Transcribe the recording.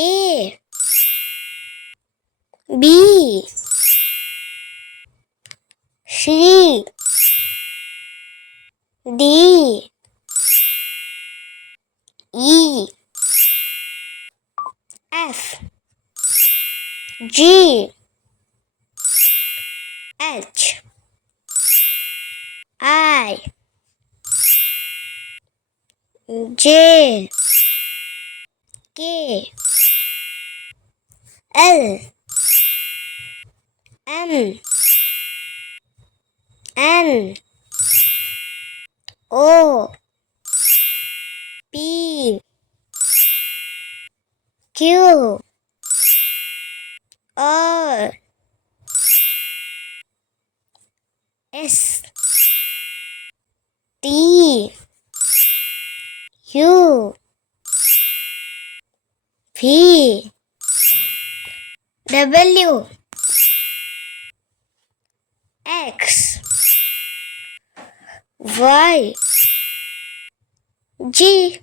A B C D E F G H I J K L M N O P Q R S T U V W X Y G